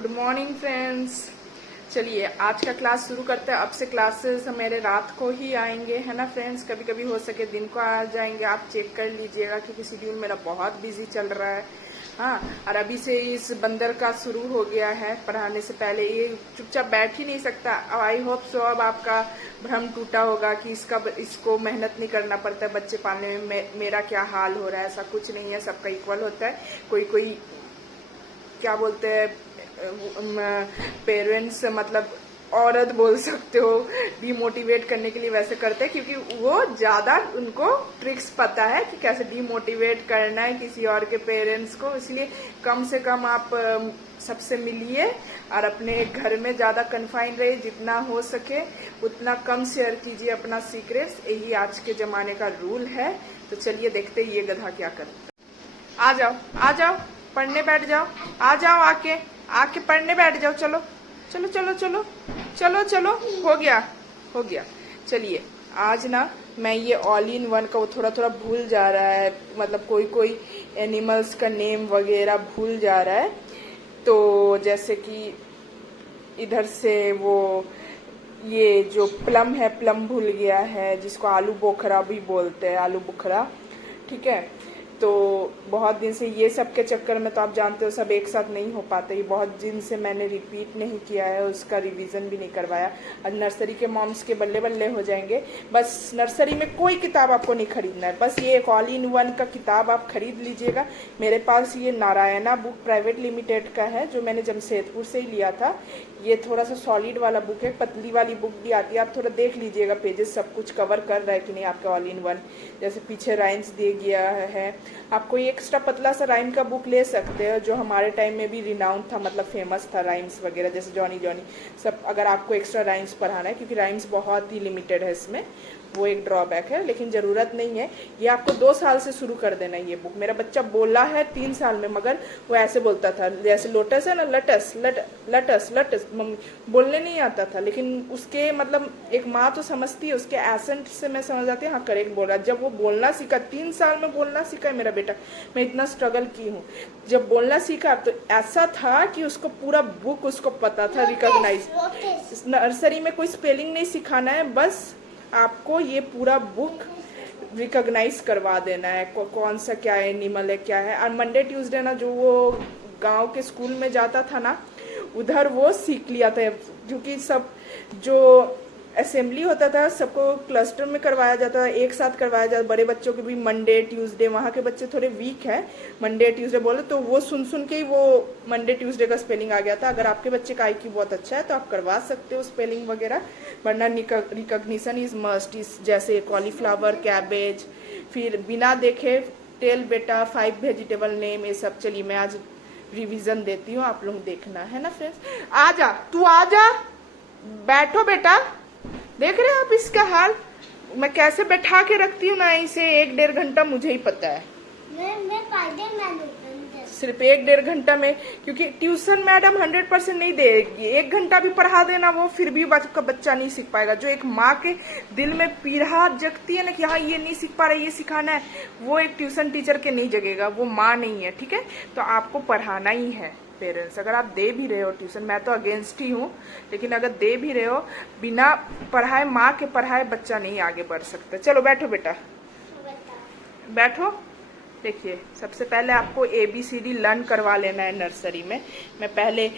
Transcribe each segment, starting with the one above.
Good morning friends. चलिए आज का क्लास शुरू करते हैं। अब से क्लासेस मेरे रात को ही आएंगे, है ना फ्रेंड्स। कभी कभी हो सके दिन को आ जाएंगे, आप चेक कर लीजिएगा क्योंकि शेड्यूल मेरा बहुत बिजी चल रहा है। हाँ, और अभी से इस बंदर का शुरू हो गया है पढ़ाने से पहले। ये चुपचाप बैठ ही नहीं सकता। आई होप सो अब आपका भ्रम टूटा होगा कि इसको मेहनत नहीं करना पड़ता है बच्चे पालने में। मेरा क्या हाल हो रहा है, ऐसा कुछ नहीं है, सबका इक्वल होता है। कोई कोई क्या बोलते हैं पेरेंट्स, मतलब औरत बोल सकते हो, डीमोटिवेट करने के लिए वैसे करते हैं क्योंकि वो ज्यादा उनको ट्रिक्स पता है कि कैसे डीमोटिवेट करना है किसी और के पेरेंट्स को। इसलिए कम से कम आप सबसे मिलिए और अपने घर में ज्यादा कन्फाइन रहिए, जितना हो सके उतना कम शेयर कीजिए अपना सीक्रेट्स। यही आज के जमाने का रूल है। तो चलिए देखते हैं ये गधा क्या करता है। आ जाओ आ जाओ, पढ़ने बैठ जाओ। आ जाओ, आके पढ़ने बैठ जाओ। चलो चलो चलो चलो चलो चलो, हो गया। चलिए आज ना मैं ये ऑल इन वन का वो थोड़ा थोड़ा भूल जा रहा है, मतलब कोई कोई एनिमल्स का नेम वगैरह भूल जा रहा है। तो जैसे कि इधर से वो ये जो प्लम है, प्लम भूल गया है, जिसको आलू बोखरा भी बोलते हैं, आलू बुखरा। ठीक है, तो बहुत दिन से ये सब के चक्कर में तो आप जानते हो सब एक साथ नहीं हो पाते। ये बहुत दिन से मैंने रिपीट नहीं किया है, उसका रिवीजन भी नहीं करवाया। और नर्सरी के मॉम्स के बल्ले बल्ले हो जाएंगे। बस नर्सरी में कोई किताब आपको नहीं खरीदना है, बस ये एक ऑल इन वन का किताब आप खरीद लीजिएगा। मेरे पास ये नारायणा बुक प्राइवेट लिमिटेड का है, जो मैंने जमशेदपुर से ही लिया था। ये थोड़ा सा सॉलिड वाला बुक है, पतली वाली बुक भी आती है। आप थोड़ा देख लीजिएगा पेजेस सब कुछ कवर कर रहा है कि नहीं आपका ऑल इन वन। जैसे पीछे राइम्स दे गया है, आप कोई एक्स्ट्रा पतला सा राइम का बुक ले सकते हो, जो हमारे टाइम में भी रिनाउंड था, मतलब फेमस था राइम्स वगैरह, जैसे जॉनी जॉनी सब। अगर आपको एक्स्ट्रा राइम्स पढ़ाना है, क्योंकि राइम्स बहुत ही लिमिटेड है इसमें, वो एक ड्रॉबैक है, लेकिन ज़रूरत नहीं है। ये आपको 2 साल से शुरू कर देना है ये बुक। मेरा बच्चा बोला है 3 साल में, मगर वो ऐसे बोलता था, जैसे लोटस है ना, लटस लटस लटस, बोलने नहीं आता था। लेकिन उसके मतलब एक माँ तो समझती है, उसके एसेंट से मैं समझ आती है हाँ करेक्ट बोल रहा है। जब वो बोलना सीखा, 3 साल में बोलना सीखा है मेरा बेटा। मैं इतना स्ट्रगल की हूँ। जब बोलना सीखा तो ऐसा था कि उसको पूरा बुक उसको पता था रिकॉग्नाइज। नर्सरी में कोई स्पेलिंग नहीं सिखाना है, बस आपको ये पूरा बुक रिकॉग्नाइज करवा देना है, कौन सा क्या एनिमल है क्या है। और मंडे ट्यूसडे ना, जो वो गांव के स्कूल में जाता था ना, उधर वो सीख लिया था। क्योंकि सब जो असेंबली होता था सबको क्लस्टर में करवाया जाता था, एक साथ करवाया जाता। बड़े बच्चों के भी मंडे ट्यूसडे, वहाँ के बच्चे थोड़े वीक हैं, मंडे ट्यूसडे बोले तो वो सुन सुन के ही वो मंडे ट्यूसडे का स्पेलिंग आ गया था। अगर आपके बच्चे का IQ बहुत अच्छा है तो आप करवा सकते हो स्पेलिंग वगैरह, वरना रिकॉग्निशन इज मस्ट। जैसे कॉलीफ्लावर, कैबेज, फिर बिना देखे टेल बेटा, 5 वेजिटेबल नेम, ये सब। चलिए मैं आज रिवीजन देती हूँ, आप लोग देखना, है ना फ्रेंड्स। तू आ जा, बैठो बेटा। देख रहे हैं आप इसका हाल, मैं कैसे बैठा के रखती हूँ ना इसे 1-1.5 घंटा, मुझे ही पता है। सिर्फ 1-1.5 घंटा में, क्योंकि ट्यूशन मैडम 100% नहीं देगी। 1 घंटा भी पढ़ा देना वो, फिर भी बच्चा नहीं सीख पाएगा। जो एक माँ के दिल में पीड़ा जगती है ना कि हाँ ये नहीं सीख पा रहा, ये सिखाना है, वो एक ट्यूशन टीचर के नहीं जगेगा, वो माँ नहीं है। ठीक है, तो आपको पढ़ाना ही है पेरेंट्स। अगर आप दे भी रहे हो ट्यूशन, मैं तो अगेंस्ट ही हूँ, लेकिन अगर दे भी रहे हो, बिना पढ़ाए, माँ के पढ़ाए बच्चा नहीं आगे बढ़ सकता। चलो बैठो बेटा, बैठो। देखिए सबसे पहले आपको ABCD लर्न करवा लेना है नर्सरी में। मैं पहले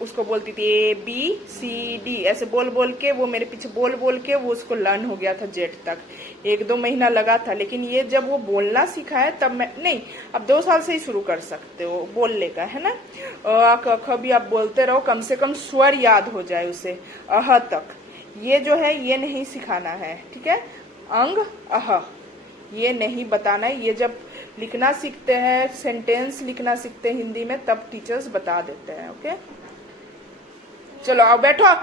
उसको बोलती थी ABCD, ऐसे बोल बोल के, वो मेरे पीछे बोल बोल के वो उसको लर्न हो गया था Z तक। 1-2 महीना लगा था, लेकिन ये जब वो बोलना सीखा है तब मैं नहीं, अब 2 साल से ही शुरू कर सकते हो बोलने का, है ना। अ क भी आप बोलते रहो, कम से कम स्वर याद हो जाए उसे, अह तक। ये जो है ये नहीं सिखाना है, ठीक है। अंग अह ये नहीं बताना है। ये जब लिखना सीखते हैं, सेंटेंस लिखना सीखते हैं हिंदी में, तब टीचर्स बता देते हैं। ओके, चलो आओ बैठो।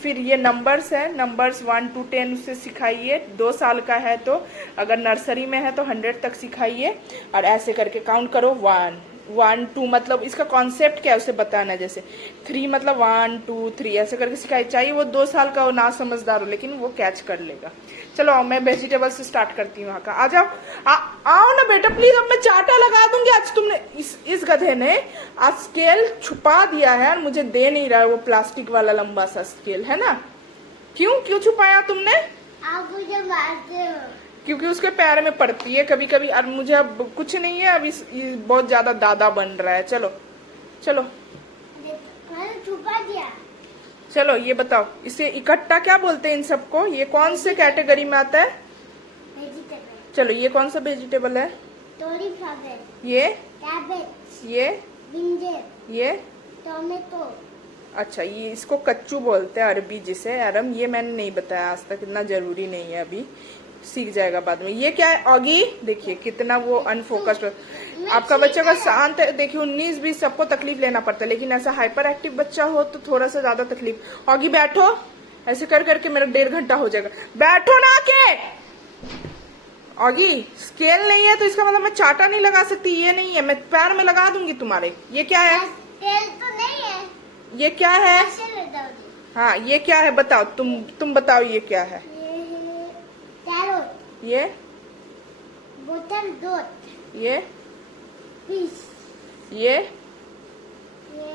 फिर ये नंबर्स है, नंबर्स 1 to 10 उसे सिखाइए। 2 साल का है तो, अगर नर्सरी में है तो 100 तक सिखाइए, और ऐसे करके काउंट करो 1 1 2 मतलब इसका कॉन्सेप्ट क्या है उसे बताना है। जैसे 3 मतलब 1 2 3 ऐसे करके सिखाई। चाहिए वो 2 साल का हो, ना समझदार हो, लेकिन वो कैच कर लेगा। चलो मैं वेजिटेबल से स्टार्ट करती हूँ। आ जाओ, आओ ना बेटा प्लीज। अब मैं चाटा लगा दूंगी। आज तुमने इस गधे ने आज स्केल छुपा दिया है और मुझे दे नहीं रहा है वो प्लास्टिक वाला लंबा सा स्केल, है ना? क्यों छुपाया तुमने? आप मुझे मारते हो। क्योंकि उसके पैर में पड़ती है कभी कभी। और मुझे अब कुछ नहीं है, अब ये बहुत ज्यादा दादा बन रहा है। चलो चलो मैंने छुपा दिया। चलो ये बताओ, इसे इकट्ठा क्या बोलते हैं इन सबको? ये कौन से कैटेगरी में आता है? वेजिटेबल। चलो ये कौन सा वेजिटेबल है? कॉलीफ्लावर, ये कैबेज, ये ब्रिंजल, ये टोमेटो। अच्छा, ये इसको कच्चू बोलते हैं अरबी जिसे। अरम ये मैंने नहीं बताया आज तक, इतना जरूरी नहीं है, अभी सीख जाएगा बाद में। ये क्या है? ऑगी। देखिए कितना वो अनफोकस्ड। आपका बच्चा का शांत है। देखिए 19-20 सबको तकलीफ लेना पड़ता है, लेकिन ऐसा हाइपर एक्टिव बच्चा हो तो थोड़ा सा ज्यादा तकलीफ। ऑगी बैठो। ऐसे कर करके मेरा 1.5 घंटा हो जाएगा। बैठो ना के। ऑगी स्केल नहीं है तो इसका मतलब मैं चाटा नहीं लगा सकती। ये नहीं है, मैं पैर में लगा दूंगी तुम्हारे। ये क्या है? तेल तो नहीं है। ये क्या है? ऐसे लगा दो। हाँ ये क्या है बताओ? तुम बताओ ये क्या है? ये है कैरोट। ये बोतल दूध। ये फिश। ये ये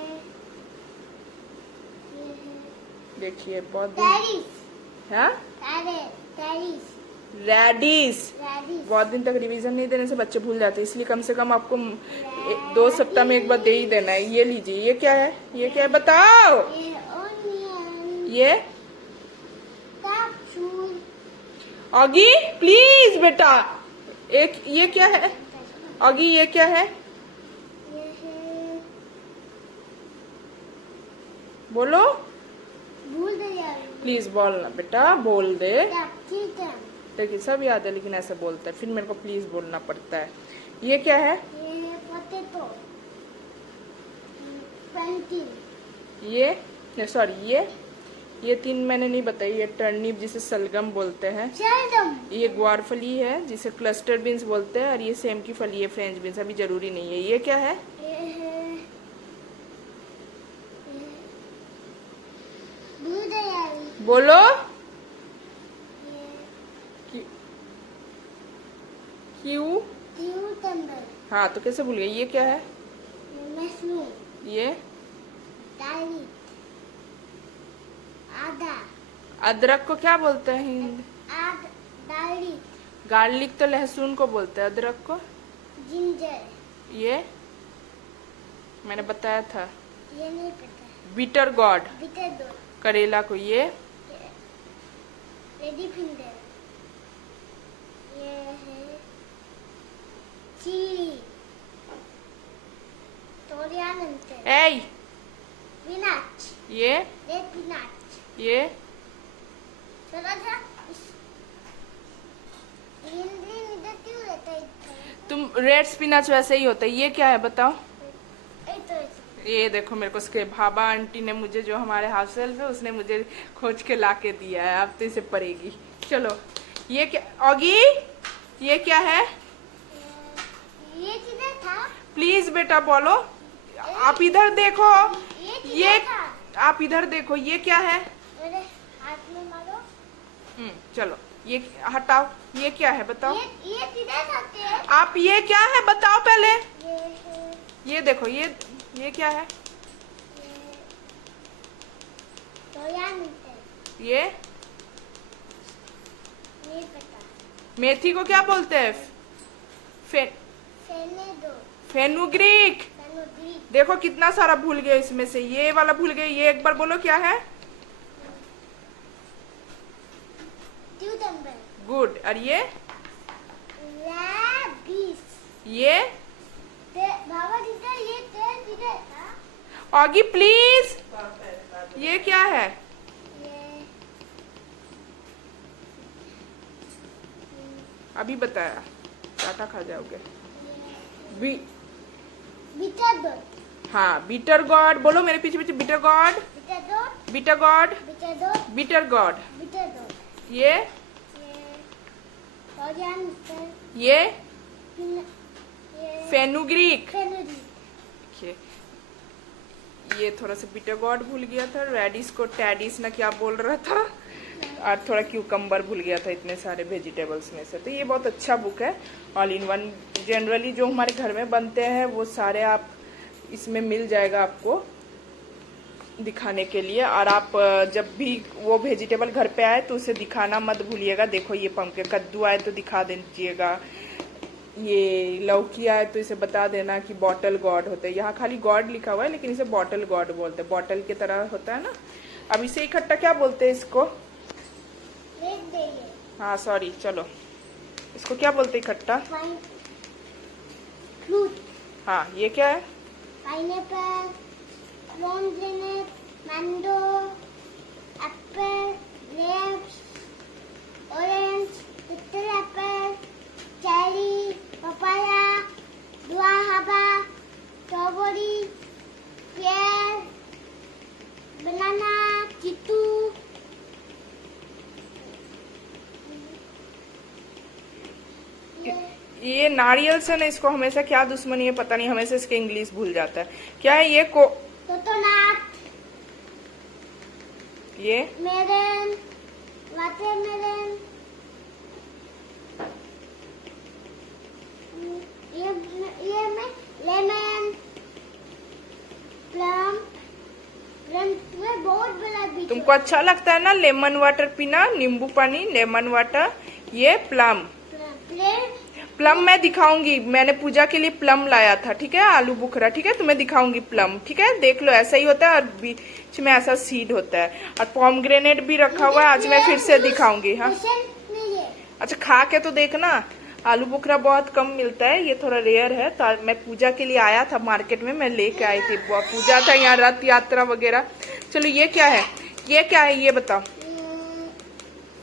देखिए बहुत टेरिस। हाँ टेरिस। रेडिस। रेडिस। बहुत दिन तक रिवीजन नहीं देने से बच्चे भूल जाते हैं, इसलिए कम से कम आपको 2 सप्ताह में एक बार दे ही देना है। ये लीजिए, ये क्या है? ये क्या है बताओ? ये ऑनियन। ये कैप्सूल। ऑगी प्लीज बेटा। एक ये क्या है? ऑगी ये क्या है? ये है बोलो भूल गया। प्लीज बोलना बेटा, बोल दे। कैप्सिकम। देखिए सब याद है लेकिन ऐसे बोलता है, फिर मेरे को प्लीज बोलना पड़ता है। ये क्या है? ये है पोटैटो। पेंटिन। ये सॉरी ये 3 मैंने नहीं बताई। ये टर्निप जिसे सलगम बोलते हैं। शलगम। ये ग्वारफली है जिसे क्लस्टर बीन्स बोलते हैं। और ये सेम की फली है, फ्रेंच बीन्स। अभी जरूरी नहीं है। ये क्या है? ये है भूल गया। बोलो। ये क्यों? क्यूकम्बर। हाँ तो कैसे भूल गए? ये क्या है? मशरूम। ये गार्लिक। आदा। अदरक को क्या बोलते हैं हिंदी? गार्लिक। गार्लिक तो लहसुन को बोलते हैं, अदरक को जिंजर। ये मैंने बताया था। ये नहीं पता। Beater God. बिटर दो। करेला को ये रेडी फिंगर। ये है चिली। तोरियानंतर। ए स्पिनच। ये रेड स्पिनच। ये थोड़ा सा हिंदी में क्यों रहता है? तुम रेड स्पिनच वैसे ही होता है। ये क्या है बताओ? तो ये देखो मेरे को उसके भाभा आंटी ने मुझे, जो हमारे हाउस हेल्प है, उसने मुझे खोज के ला के दिया है। अब तो इसे पड़ेगी। चलो ये क्या? ऑगी ये क्या है? ये किधर था? प्लीज बेटा बोलो। आप इधर देखो। ये किधर ये था? आप इधर देखो। ये क्या है? मेरे हाथ में मारो। चलो ये हटाओ। ये क्या है बताओ? ये किधर खाते हैं? आप ये क्या है बताओ पहले। ये है ये देखो ये क्या है? तोरियानंतर। ये नहीं पता। मेथी को क्या बोलते हैं? फेनेडो। फेनुग्रीक। फेनुग्रीक। देखो कितना सारा भूल गए इसमें से। ये वाला भूल गए। ये एक बार बोलो क्या है? क्यूकम्बर। गुड। और ये रैबिस। ये बाबा किधर? ये तेल किधर था? Oggy please. ये क्या है? ये अभी बताया, चाटा खा जाओगे। बीटर दो। हाँ बीटर गॉड बोलो मेरे पीछे पीछे। बीटर गॉड। बीटर दो। बीटर गॉड। बीटर दो। बीटर गॉड। बीटर दो। ये तोरियानंतर। ये ये फेनुग्रीक। फेनुग्रीक। ये थोड़ा सा बिटर गॉड भूल गया था, रेडिस को टैडिस ना क्या बोल रहा था, और थोड़ा क्यूकम्बर भूल गया था इतने सारे वेजिटेबल्स में से। तो ये बहुत अच्छा बुक है, ऑल इन वन। जनरली जो हमारे घर में बनते हैं वो सारे आप इसमें मिल जाएगा आपको दिखाने के लिए। और आप जब भी वो वेजिटेबल घर पे आए तो उसे दिखाना मत भूलिएगा। देखो ये पम्पकिन, कद्दू आए तो दिखा दीजिएगा, ये लौकी आए तो इसे बता देना कि बॉटल गॉड होते हैं। यहाँ खाली गॉड लिखा हुआ है लेकिन इसे बॉटल गॉड बोलते हैं, बॉटल की तरह होता है ना। अब इसे इकट्ठा क्या बोलते हैं इसको? हाँ सॉरी, चलो इसको क्या बोलते हैं इकट्ठा? फ्रूट। हाँ ये क्या है? Pineapple, pomegranate, mango, apple, grapes, orange, little apple, cherry, papaya, guava, strawberry, pear, banana, chikoo. ये नारियल से ना इसको हमेशा क्या दुश्मनी है पता नहीं, हमेशा इसके इंग्लिश भूल जाता है। क्या है ये? कोकोनट, ये मेलन, वाटरमेलन, ये में लेमन, प्लम। में बहुत बड़ा बीच। तुमको अच्छा लगता है ना लेमन वाटर पीना, नींबू पानी, लेमन वाटर। ये प्लम, प्लम मैं दिखाऊंगी, मैंने पूजा के लिए प्लम लाया था, ठीक है, आलू बुखरा, ठीक है, तुम्हें दिखाऊंगी प्लम, ठीक है, देख लो ऐसा ही होता है और बीच में ऐसा सीड होता है। और पोमग्रेनेट भी रखा हुआ है, आज मैं फिर से दिखाऊंगी। हाँ अच्छा, खा के तो देखना। आलू बुखरा बहुत कम मिलता है, ये थोड़ा रेयर है। तो मैं पूजा के लिए आया था मार्केट में, मैं लेके आई थी, पूजा था यहाँ, रथ यात्रा वगैरह। चलो ये क्या है? ये क्या है ये बताओ?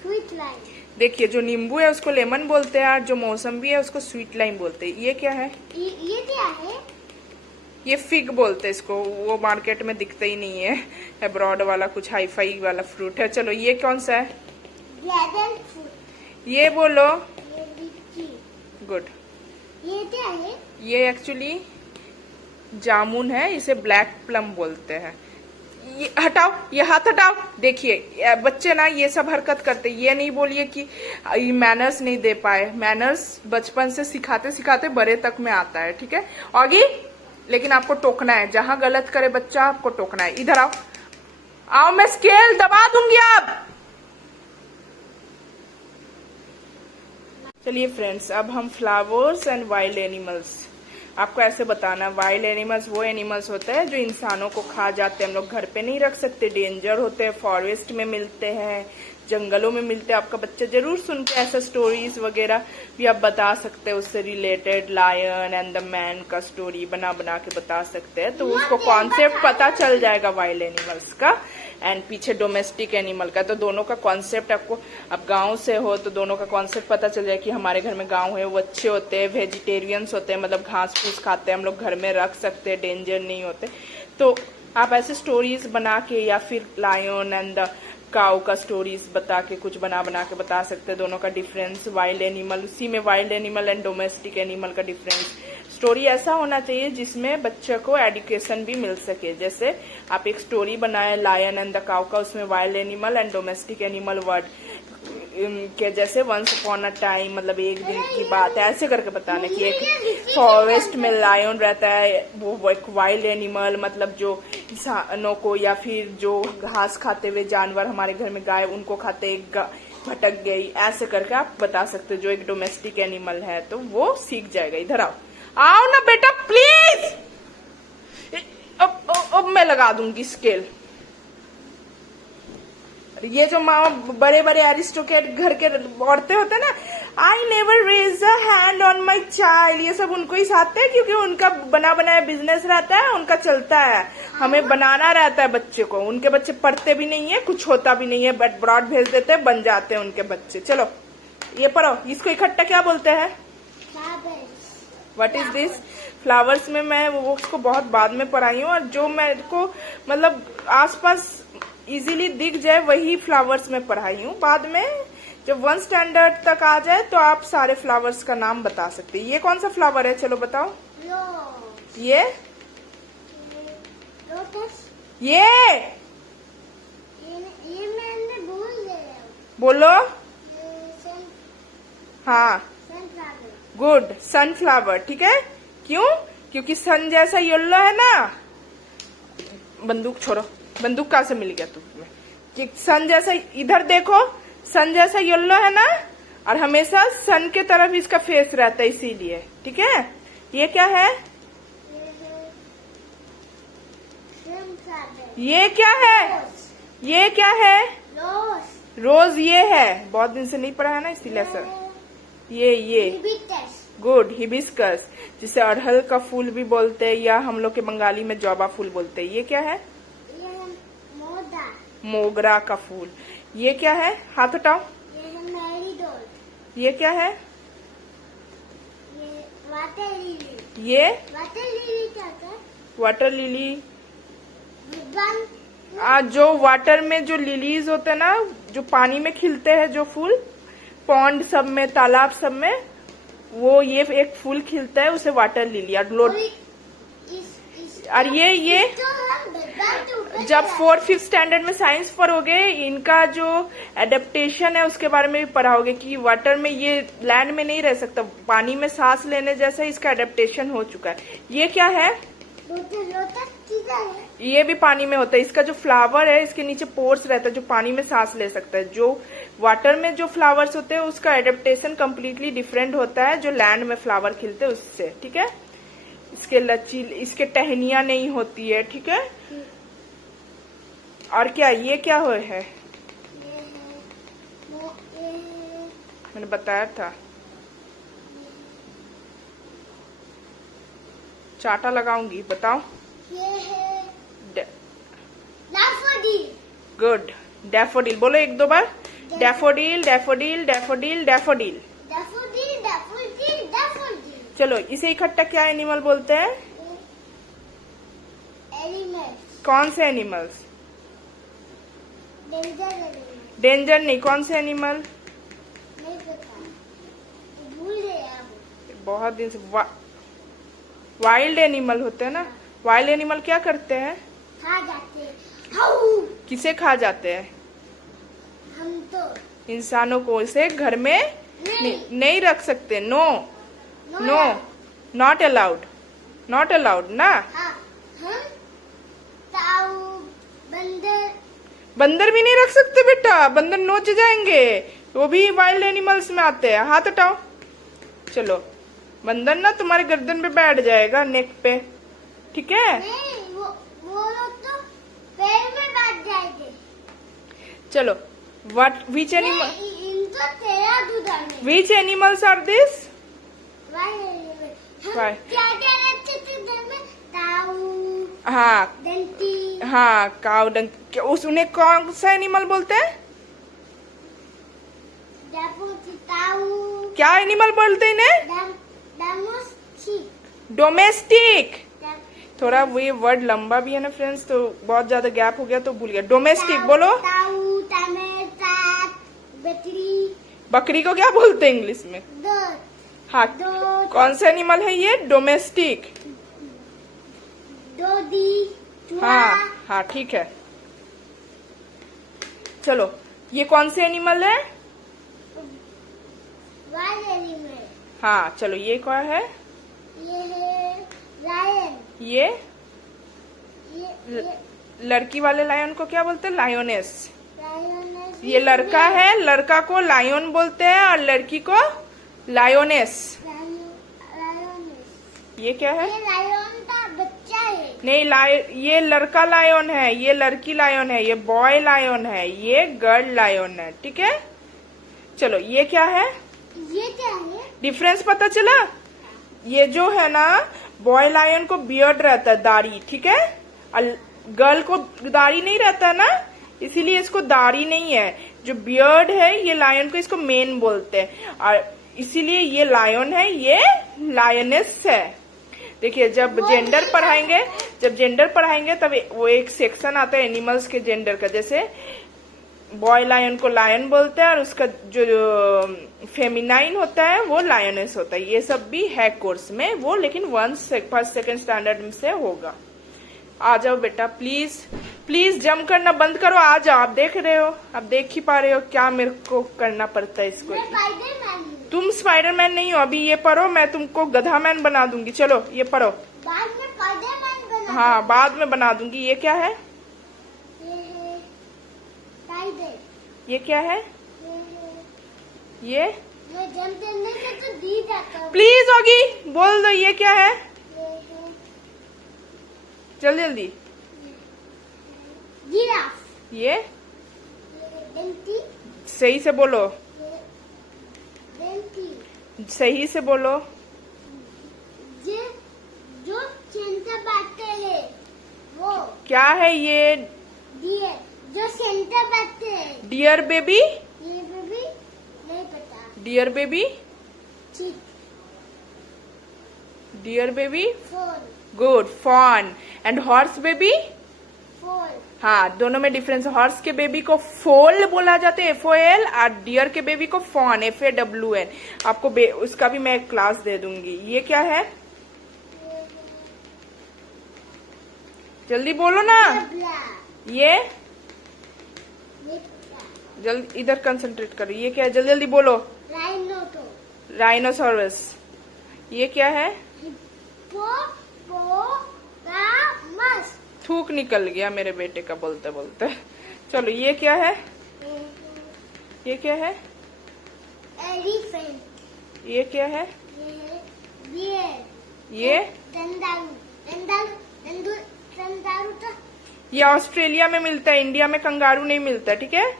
Sweet lime. देखिए जो नींबू है उसको लेमन बोलते हैं और जो मौसम्बी है उसको स्वीट लाइम बोलते हैं। ये क्या है? ये क्या है? ये फिग बोलते हैं इसको, वो मार्केट में दिखता ही नहीं है, अब्रॉड वाला कुछ हाई फाई वाला फ्रूट है। चलो ये कौन सा है? Dragon fruit. ये बोलो। ये लीची। गुड। ये क्या है? ये एक्चुअली जामुन है, इसे ब्लैक प्लम बोलते हैं। ये हटाओ, ये हाथ हटाओ। देखिए बच्चे ना ये सब हरकत करते, ये नहीं बोलिए कि मैनर्स नहीं दे पाए, मैनर्स बचपन से सिखाते सिखाते बड़े तक में आता है, ठीक है ऑगी। लेकिन आपको टोकना है, जहां गलत करे बच्चा आपको टोकना है। इधर आओ, आओ, मैं स्केल दबा दूंगी अब। चलिए फ्रेंड्स, अब हम फ्लावर्स एंड वाइल्ड एनिमल्स, आपको ऐसे बताना। वाइल्ड एनिमल्स वो एनिमल्स होते हैं जो इंसानों को खा जाते हैं, हम लोग घर पे नहीं रख सकते, डेंजर होते हैं, फॉरेस्ट में मिलते हैं, जंगलों में मिलते हैं। आपका बच्चा जरूर सुन के ऐसा स्टोरीज वगैरह भी आप बता सकते हैं, उससे related lion and the man का स्टोरी बना बना के बता सकते हैं, तो उसको कॉन्सेप्ट पता चल जाएगा वाइल्ड एनिमल्स का एंड पीछे डोमेस्टिक एनिमल का। तो दोनों का कॉन्सेप्ट आपको, अब गांव से हो तो दोनों का कॉन्सेप्ट पता चल जाए कि हमारे घर में गांव है, वो अच्छे होते हैं, वेजिटेरियंस होते हैं, मतलब घास फूस खाते हैं, हम लोग घर में रख सकते हैं, डेंजर नहीं होते। तो आप ऐसे स्टोरीज बना के या फिर लायन एंड द काऊ का स्टोरीज बता के कुछ बना बना के बता सकते हैं, दोनों का डिफरेंस, वाइल्ड एनिमल, उसी में wild animal and domestic animal का डिफरेंस। स्टोरी ऐसा होना चाहिए जिसमें बच्चे को एजुकेशन भी मिल सके। जैसे आप एक स्टोरी बनाए लायन एंड द काऊ का, उसमें wild animal and domestic animal word के जैसे वंस अपॉन अ टाइम, मतलब एक दिन की बात है, ऐसे करके बताने की एक फॉरेस्ट में लायन रहता है, वो एक वाइल्ड एनिमल, मतलब जो इंसानों को या फिर जो घास खाते हुए जानवर हमारे घर में गाय उनको खाते भटक गई, ऐसे करके आप बता सकते हो। जो एक डोमेस्टिक एनिमल है तो वो सीख जाएगा। इधर आओ, आओ ना बेटा प्लीज। अब मैं लगा दूंगी स्केल। ये जो बड़े बड़े एरिस्टोक्रेट घर के औरतें होते हैं ना, I never raise a hand on my child, ये सब उनको ही साथते हैं क्योंकि उनका बना बनाया बिजनेस रहता है, उनका चलता है, हमें बनाना रहता है बच्चे को। उनके बच्चे पढ़ते भी नहीं है, कुछ होता भी नहीं है, बट ब्रॉड भेज देते हैं, बन जाते हैं उनके बच्चे। चलो ये पढ़ो, इसको इकट्ठा क्या बोलते हैं? What is this? फ्लावर्स में मैं वो उसको बहुत बाद में पढ़ाई हूँ, और जो मेरे को मतलब आसपास इजीली दिख जाए वही फ्लावर्स में पढ़ाई हूँ। बाद में जब 1 स्टैंडर्ड तक आ जाए तो आप सारे फ्लावर्स का नाम बता सकते हैं। ये कौन सा फ्लावर है, चलो बताओ? ये लोटस। ये मैंने भूल गया। बोलो। सन हाँ सनफ्लावर। Good, sunflower. ठीक है, क्यों? क्योंकि सन जैसा येलो है ना। बंदूक छोड़ो, बंदूक कहाँ से मिल गया तुम्हें? कि सन जैसा, इधर देखो, सन जैसा येलो है ना, और हमेशा सन के तरफ इसका फेस रहता है, इसीलिए। ठीक है, ये क्या है? ये क्या है? ये क्या है? रोज। रोज ये है, बहुत दिन से नहीं पढ़ा है ना, इसीलिए सर। ये गुड, हिबिस्कस, जिसे अड़हल का फूल भी बोलते हैं, या हम लोग के बंगाली में जौबा फूल बोलते हैं। ये क्या है? मोगरा का फूल। ये क्या है? हाथ हटाओ। ये क्या है? Water lily. ये वाटर लिली क्या था? वाटर लिली, जो वाटर में जो लिलीज होते हैं ना, जो पानी में खिलते हैं, जो फूल पॉन्ड सब में, तालाब सब में, वो ये एक फूल खिलता है, उसे वाटर लिली। और ये जब 4th 5th स्टैंडर्ड में साइंस पढ़ोगे, इनका जो एडेप्टेशन है उसके बारे में भी पढ़ाओगे कि वाटर में ये लैंड में नहीं रह सकता, पानी में सांस लेने जैसा इसका एडेप्टेशन हो चुका है। ये क्या है? ये भी पानी में होता है। इसका जो फ्लावर है, इसके नीचे पोर्स रहता है, जो पानी में सांस ले सकता है। जो वाटर में जो फ्लावर्स होते हैं, उसका एडेप्टेशन कम्प्लीटली डिफरेंट होता है जो लैंड में फ्लावर खिलते हैं उससे। ठीक है, इसके लचील, इसके टहनियां नहीं होती है। ठीक है, और क्या? ये क्या है? मैंने बताया था, चाटा लगाऊंगी, बताओ। ये है डैफोडिल। Good, daffodil. बोलो एक दो बार। Daffodil, daffodil, daffodil, daffodil. Daffodil, daffodil, daffodil. चलो, इसे इकट्ठा क्या एनिमल बोलते हैं? एनिमल्स। कौन से एनिमल्स? Danger animal. डेंजर नहीं, कौन से एनिमल? नहीं पता, भूल गया। बहुत दिन से। वाइल्ड एनिमल होते हैं ना। वाइल्ड एनिमल क्या करते हैं? खा जाते हैं। किसे खा जाते हैं? हम तो इंसानों को। इसे घर में नहीं रख सकते। No, no, not allowed, not allowed ना। हाँ, हम ताऊ, बंदर। बंदर भी नहीं रख सकते बेटा, बंदर नोच जाएंगे, वो भी वाइल्ड एनिमल्स में आते हैं। हाथ हटाओ। चलो, बंदर ना तुम्हारे गर्दन पे बैठ जाएगा, नेक पे। ठीक है, नहीं, वो लोग तो पैर में बैठ जाएंगे। चलो, which animal? इनको तेरा दूध आने। Which animals are this? Why? क्या क्या रखते थे घर में? ताऊ, हाँ डंकी। हाँ, काउ डंकी। उन्हें कौन सा एनिमल बोलते हैं? ताऊ। क्या एनिमल बोलते हैं इन्हें? डोमेस्टिक। डोमेस्टिक। थोड़ा ये वर्ड लंबा भी है ना फ्रेंड्स, तो बहुत ज्यादा गैप हो गया तो भूल गया। डोमेस्टिक बोलो। ताऊ, टमाटर, बकरी। बकरी को क्या बोलते हैं इंग्लिश में? हाँ, कौन सा एनिमल है ये? डोमेस्टिक। डोडी। हाँ हाँ, ठीक है। चलो, ये कौन से एनिमल है? Wild animal. हाँ, चलो, ये क्या है? ये है लायन। ये लड़की वाले लायन को क्या बोलते हैं? लायोनेस। ये लड़का है, लड़का को लायन बोलते हैं, और लड़की को लायोनेस। ये क्या है? ये लायन का बच्चा है। नहीं, ये लड़का लायन है, ये लड़की लायन है, ये बॉय लायन है, ये गर्ल लायन है। ठीक है, चलो, ये क्या है? ये क्या है? डिफरेंस पता चला? ये जो है ना, बॉय लायन को बियर्ड रहता है, दाढ़ी। ठीक है, और गर्ल को दाढ़ी नहीं रहता ना, इसीलिए इसको दाढ़ी नहीं है। जो बियर्ड है, ये लायन को, इसको मेन बोलते हैं, और इसीलिए ये लायन है, ये लायनेस है। देखिए, जब जेंडर पढ़ाएंगे तब वो एक सेक्शन आता है एनिमल्स के जेंडर का। जैसे बॉय लायन को लायन बोलते हैं, और उसका जो फेमिनाइन होता है वो लायनेस होता है। ये सब भी है कोर्स में वो, लेकिन 1st 2nd स्टैंडर्ड से होगा। आ जाओ बेटा प्लीज। प्लीज जम करना बंद करो, आ जाओ। आप देख रहे हो, आप देख ही पा रहे हो क्या मेरे को करना पड़ता है इसको। मैं स्पाइडरमैन हूँ। तुम स्पाइडरमैन नहीं हो, अभी ये पढ़ो, मैं तुमको गधा मैन बना दूंगी। चलो ये पढ़ो। बाद में स्पाइडरमैन बना। हाँ बाद में बना दूंगी। ये क्या है? ये है स्पाइडर। ये क्या है? ये मैं जंप करने से तो दी जाता हूँ। प्लीज होगी बोल दो, ये क्या है? ये है जल्दी जल्दी। जिराफ। ये डंकी। सही से बोलो, डंकी। सही से बोलो। जो सेंटर बैठते हैं वो। क्या है ये? डियर। जो सेंटर बैठते हैं। Dear baby. ये बेबी नहीं पता। Dear baby. Chick. Dear baby. Fawn. Good. Fawn. And horse baby. Fawn. हाँ दोनों में डिफरेंस। हॉर्स के बेबी को फोल बोला जाता है, FOL, और डियर के बेबी को फॉन, FAWN। आपको उसका भी मैं क्लास दे दूंगी। ये क्या है? जल्दी बोलो ना। ये जल्दी इधर कंसंट्रेट करो। ये क्या है? जल्दी जल्दी बोलो। राइनोसोरस। ये क्या है? हिप्पोपोटामस। थूक निकल गया मेरे बेटे का बोलते बोलते। चलो ये क्या है? ये क्या है? एलिफेंट। ये क्या है? बियर। ये दंडारू। दंडारू तो ये ऑस्ट्रेलिया में मिलता है, इंडिया में कंगारू नहीं मिलता, ठीक है?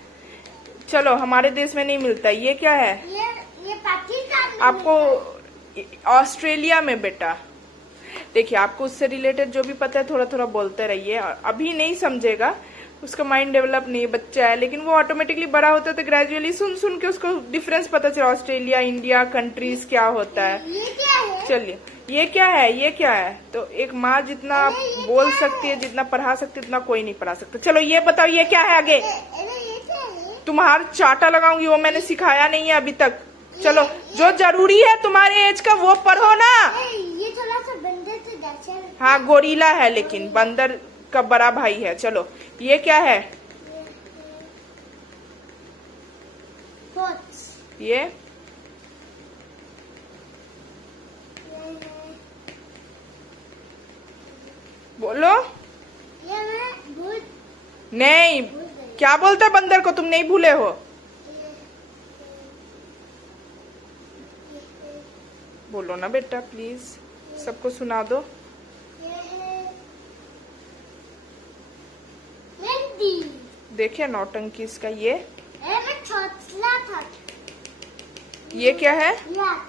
चलो हमारे देश में नहीं मिलता। ये क्या है? ये पाकिस्तान में आपको ऑस्ट्रेलिया में बेटा। देखिए आपको उससे रिलेटेड जो भी पता है थोड़ा थोड़ा बोलते रहिए। अभी नहीं समझेगा, उसका माइंड डेवलप नहीं है, बच्चा है, लेकिन वो ऑटोमेटिकली बड़ा होता है तो ग्रेजुअली सुन सुन के उसको डिफरेंस पता चला, ऑस्ट्रेलिया, इंडिया, कंट्रीज क्या होता है। ये क्या है? चलिए ये क्या है? ये क्या है? तो एक माँ जितना आप बोल सकती है, जितना पढ़ा सकती है, उतना कोई नहीं पढ़ा सकता। चलो ये बताओ ये क्या है आगे? ये क्या है? तुम्हारा चाटा लगाऊंगी, वो मैंने सिखाया नहीं है अभी तक। चलो जो जरूरी है तुम्हारे एज का वो पढ़ो ना। ये थोड़ा सा बंदर से जैसा। हाँ गोरिल्ला है, लेकिन बंदर का बड़ा भाई है। चलो ये क्या है? ये बोलो। ये मैं भूल नहीं, गई। क्या बोलता है बंदर को? तुम नहीं भूले हो? बोलो ना बेटा प्लीज, सबको सुना दो। मेहंदी। देखिए नौटंकी इसका। ये मैं छोटा था। ये क्या है? याक।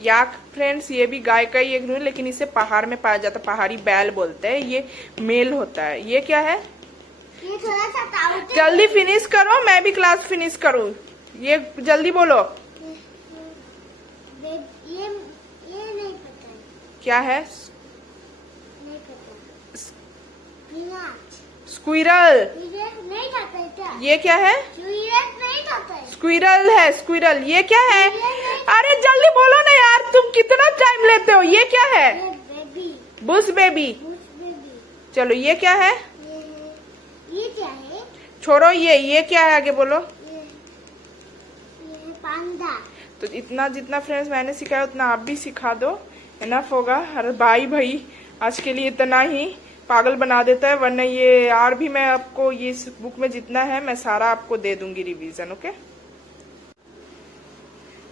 याक फ्रेंड्स, ये भी गाय का ही एक रूप है, लेकिन इसे पहाड़ में पाया जाता है, पहाड़ी बैल बोलते हैं। ये मेल होता है। ये क्या है? ये थोड़ा सा ताउते। जल्दी फिनिश करो, मैं भी क्लास फिनिश करूं। ये जल्दी बोलो। ये नहीं पता है। क्या है? नहीं पता। स्क्विरल। नहीं खाता है क्या? ये क्या है? नहीं खाता है। स्क्विरल है, स्क्विरल। ये क्या है? अरे जल्दी बोलो ना यार, तुम कितना टाइम लेते हो। ये क्या है? बेबी। Bush baby. बेबी। चलो ये क्या है? ये क्या है? छोड़ो ये क्या है आगे बोलो। ये पांडा। तो इतना जितना फ्रेंड्स मैंने सिखाया उतना आप भी सिखा दो, इनफ होगा। अरे भाई आज के लिए इतना ही पागल बना देता है, वरना ये और भी मैं आपको ये इस बुक में जितना है मैं सारा आपको दे दूंगी रिवीजन। ओके,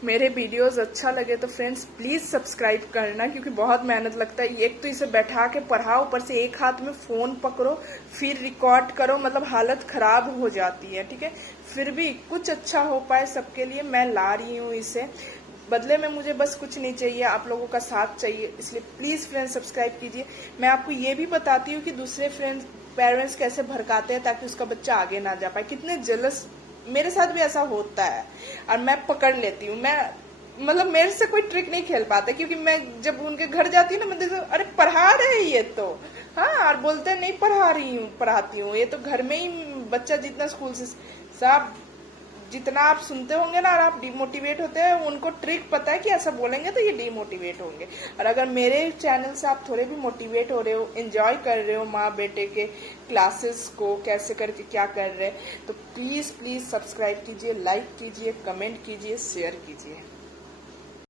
मेरे वीडियोस अच्छा लगे तो फ्रेंड्स प्लीज सब्सक्राइब करना, क्योंकि बहुत मेहनत लगता है। एक तो इसे बैठा के पढ़ाओ, ऊपर से एक हाथ में फोन पकड़ो, फिर रिकॉर्ड करो, मतलब हालत खराब हो जाती है। ठीक है, फिर भी कुछ अच्छा हो पाए सबके लिए मैं ला रही हूँ इसे। बदले में मुझे बस कुछ नहीं चाहिए, आप लोगों का साथ चाहिए, इसलिए प्लीज फ्रेंड्स सब्सक्राइब कीजिए। मैं आपको ये भी बताती हूँ कि दूसरे फ्रेंड्स पेरेंट्स कैसे भड़काते हैं ताकि उसका बच्चा आगे ना जा पाए। कितने जेलस, मेरे साथ भी ऐसा होता है और मैं पकड़ लेती हूँ। मैं मतलब मेरे से कोई ट्रिक नहीं खेल पाता, क्योंकि मैं जब उनके घर जाती हूँ ना, मैं देखती हूँ अरे पढ़ा रहे ये तो, हाँ, और बोलते हैं नहीं पढ़ाती हूँ, ये तो घर में ही बच्चा जितना स्कूल से सब जितना आप सुनते होंगे ना और आप डिमोटिवेट होते हैं, उनको ट्रिक पता है कि ऐसा बोलेंगे तो ये डिमोटिवेट होंगे। और अगर मेरे चैनल से आप थोड़े भी मोटिवेट हो रहे हो, एंजॉय कर रहे हो माँ बेटे के क्लासेस को कैसे करके क्या कर रहे हैं, तो प्लीज प्लीज सब्सक्राइब कीजिए, लाइक कीजिए, कमेंट कीजिए, शेयर कीजिए।